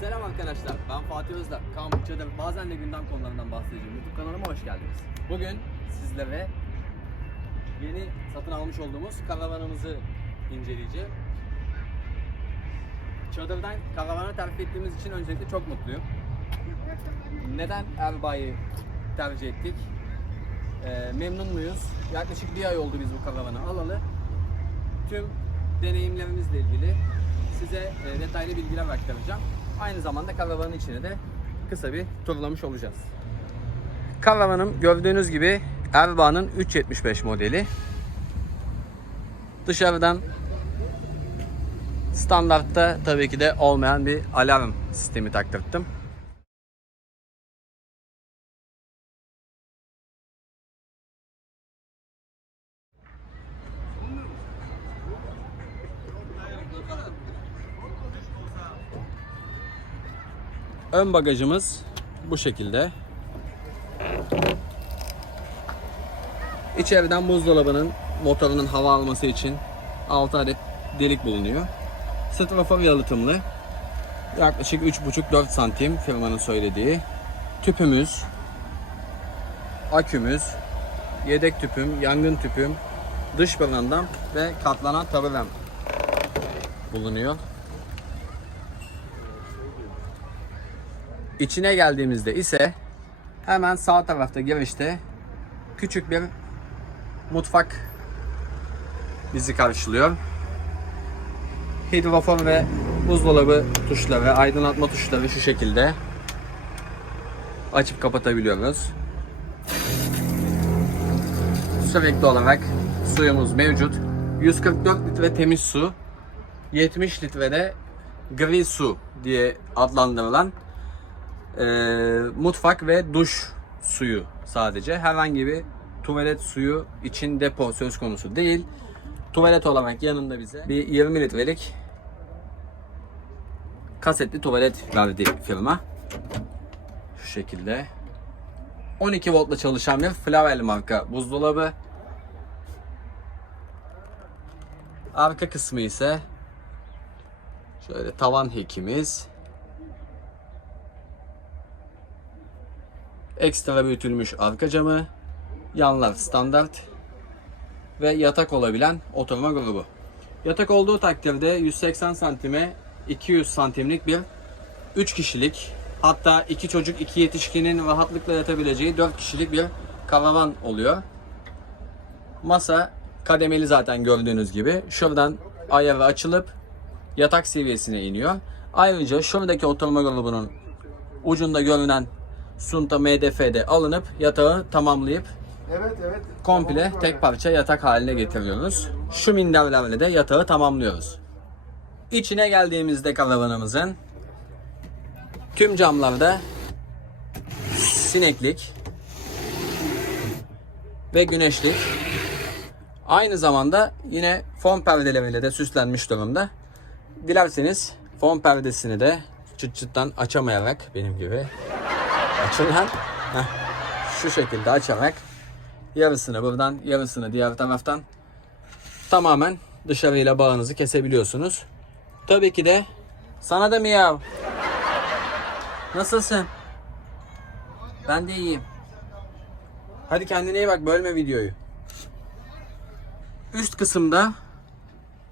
Selam arkadaşlar, ben Fatih. Kamp, çadır, bazen de gündem konularından bahsedeceğim. YouTube kanalıma hoş geldiniz. Bugün sizlere yeni satın almış olduğumuz karavanımızı inceleyeceğim. Çadırdan karavana terfi ettiğimiz için öncelikle çok mutluyum. Neden Erbay'ı tercih ettik? Ee, memnun muyuz? Yaklaşık bir ay oldu biz bu karavanı alalı. Tüm deneyimlerimizle ilgili size e, detaylı bilgiler aktaracağım. Aynı zamanda karavanın içine de kısa bir turlamış olacağız. Karavanım gördüğünüz gibi Erbaa'nın 375 modeli. Dışarıdan standartta tabii ki de olmayan bir alarm sistemi taktırttım. Ön bagajımız bu şekilde. İçeriden buzdolabının motorunun hava alması için 6 adet delik bulunuyor. Strafor yalıtımlı. Yaklaşık 3,5-4 santim firmanın söylediği. Tüpümüz, akümüz, yedek tüpüm, yangın tüpüm, dış brandam ve katlanan taburem bulunuyor. İçine geldiğimizde ise hemen sağ tarafta girişte küçük bir mutfak bizi karşılıyor. Hidrofor ve buzdolabı tuşları, aydınlatma tuşları şu şekilde açıp kapatabiliyoruz. Sürekli olarak suyumuz mevcut. 144 litre temiz su, 70 litrede gri su diye adlandırılan mutfak ve duş suyu sadece. Herhangi bir tuvalet suyu için depo söz konusu değil. Tuvalet olarak yanında bize bir 20 litrelik kasetli tuvalet verdi firma. Şu şekilde. 12 voltla çalışan bir Flavel marka buzdolabı. Arka kısmı ise şöyle tavan hekimiz. Ekstra büyütülmüş arka camı, yanlar standart ve yatak olabilen oturma grubu. Yatak olduğu takdirde 180 santime 200 santimlik bir 3 kişilik hatta 2 çocuk 2 yetişkinin rahatlıkla yatabileceği 4 kişilik bir karavan oluyor. Masa kademeli zaten gördüğünüz gibi. Şuradan ayarı açılıp yatak seviyesine iniyor. Ayrıca şuradaki oturma grubunun ucunda görünen sunta MDF'de alınıp yatağı tamamlayıp Evet evet. komple Tamam, tek parça yatak haline getiriyoruz. Şu minderlerle de yatağı tamamlıyoruz. İçine geldiğimizde karavanımızın tüm camlarda sineklik ve güneşlik. Aynı zamanda yine fon perdeleriyle de süslenmiş durumda. Dilerseniz fon perdesini de çıt çıttan açamayarak benim gibi açılan heh, şu şekilde açarak yarısını buradan yarısını diğer taraftan tamamen dışarıyla bağınızı kesebiliyorsunuz. Tabii ki de sana da miyav. Nasılsın? Ben de iyiyim. Hadi kendine iyi bak bölme videoyu. Üst kısımda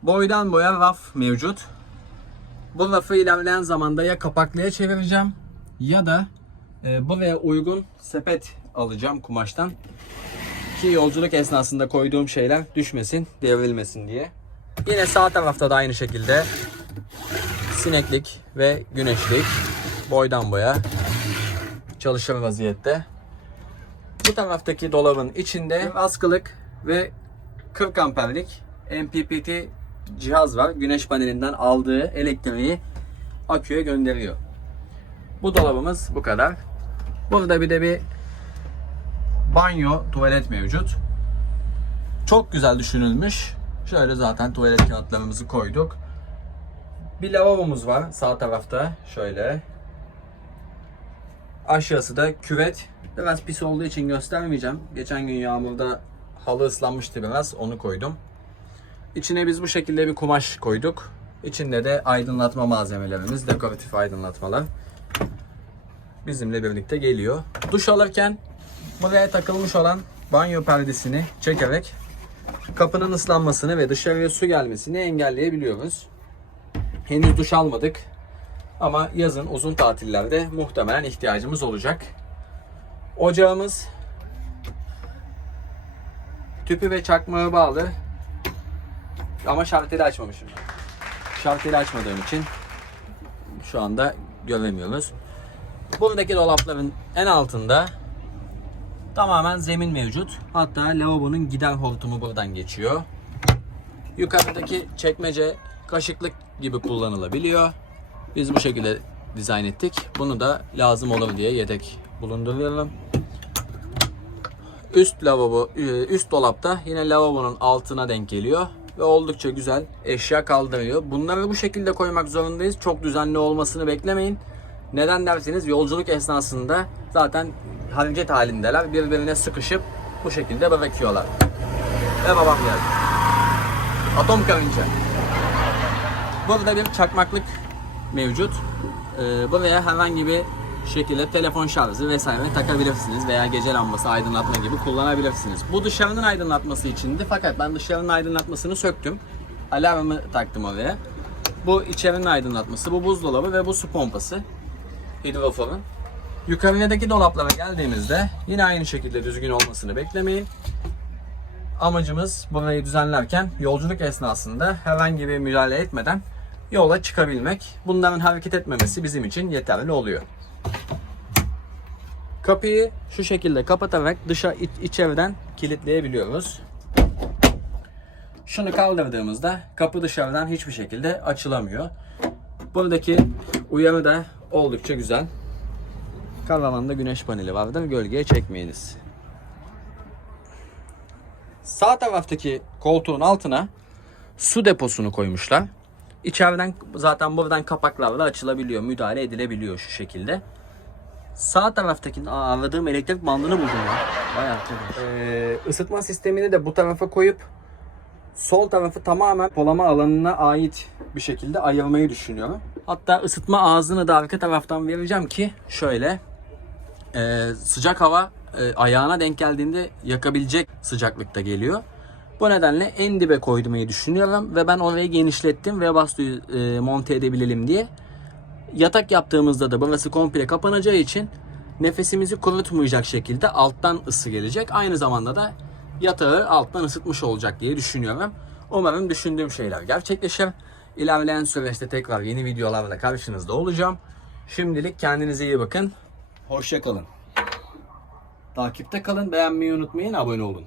boydan boya raf mevcut. Bu rafı ilerleyen zamanda ya kapaklıya çevireceğim ya da buraya uygun sepet alacağım kumaştan. Ki yolculuk esnasında koyduğum şeyler düşmesin, devrilmesin diye. Yine sağ tarafta da aynı şekilde sineklik ve güneşlik boydan boya çalışır vaziyette. Bu taraftaki dolabın içinde askılık ve 40 amperlik MPPT cihaz var. Güneş panelinden aldığı elektriği aküye gönderiyor. Bu dolabımız bu kadar. Burada bir de bir banyo, tuvalet mevcut. Çok güzel düşünülmüş. Şöyle zaten tuvalet kağıtlarımızı koyduk. Bir lavabomuz var sağ tarafta. Şöyle. Aşağısı da küvet. Biraz pis olduğu için göstermeyeceğim. Geçen gün yağmurda halı ıslanmıştı biraz. Onu koydum. İçine biz bu şekilde bir kumaş koyduk. İçinde de aydınlatma malzemelerimiz, dekoratif aydınlatmalar bizimle birlikte geliyor. Duş alırken buraya takılmış olan banyo perdesini çekerek kapının ıslanmasını ve dışarıya su gelmesini engelleyebiliyoruz. Henüz duş almadık ama yazın uzun tatillerde muhtemelen ihtiyacımız olacak. Ocağımız tüpü ve çakmağı bağlı ama şalteri açmamışım. Şalteri açmadığım için şu anda göremiyoruz. Buradaki dolapların en altında tamamen zemin mevcut. Hatta lavabonun gider hortumu buradan geçiyor. Yukarıdaki çekmece kaşıklık gibi kullanılabiliyor. Biz bu şekilde dizayn ettik. Bunu da lazım olur diye yedek bulunduruyorum. Üst lavabo, e, üst dolapta yine lavabonun altına denk geliyor ve oldukça güzel eşya kaldırıyor. Bunları bu şekilde koymak zorundayız. Çok düzenli olmasını beklemeyin. Neden derseniz yolculuk esnasında zaten hareket halindeler. Birbirine sıkışıp bu şekilde bırakıyorlar. Ve babam geldi. Atom karınca. Burada bir çakmaklık mevcut. Ee, buraya herhangi bir şekilde telefon şarjı vesaire takabilirsiniz veya gece lambası aydınlatma gibi kullanabilirsiniz. Bu dışarının aydınlatması içindi fakat ben dışarının aydınlatmasını söktüm. Alarmı taktım oraya. Bu içerinin aydınlatması, bu buzdolabı ve bu su pompası. Hidroforun. Yukarıdaki dolaplara geldiğimizde yine aynı şekilde düzgün olmasını beklemeyin. Amacımız burayı düzenlerken yolculuk esnasında herhangi bir müdahale etmeden yola çıkabilmek. Bunların hareket etmemesi bizim için yeterli oluyor. Kapıyı şu şekilde kapatarak dışa iç- içeriden kilitleyebiliyoruz. Şunu kaldırdığımızda kapı dışarıdan hiçbir şekilde açılamıyor. Buradaki uyarı da oldukça güzel. Karavanda güneş paneli vardır. Gölgeye çekmeyiniz. Sağ taraftaki koltuğun altına su deposunu koymuşlar. İçeriden zaten buradan kapaklarla açılabiliyor, müdahale edilebiliyor şu şekilde. Sağ taraftaki Aa, aradığım elektrik bandını buldum ya. Arkadaş. Ee, ısıtma sistemini de bu tarafa koyup sol tarafı tamamen polama alanına ait bir şekilde ayırmayı düşünüyorum. Hatta ısıtma ağzını da arka taraftan vereceğim ki şöyle e, sıcak hava e, ayağına denk geldiğinde yakabilecek sıcaklıkta geliyor. Bu nedenle en dibe koymayı düşünüyorum ve ben orayı genişlettim ve bastığı e, monte edebilelim diye. Yatak yaptığımızda da burası komple kapanacağı için nefesimizi kurutmayacak şekilde alttan ısı gelecek. Aynı zamanda da yatağı alttan ısıtmış olacak diye düşünüyorum. Umarım düşündüğüm şeyler gerçekleşir. İlerleyen süreçte tekrar yeni videolarla karşınızda olacağım. Şimdilik kendinize iyi bakın. Hoşça kalın. Takipte kalın, beğenmeyi unutmayın, abone olun.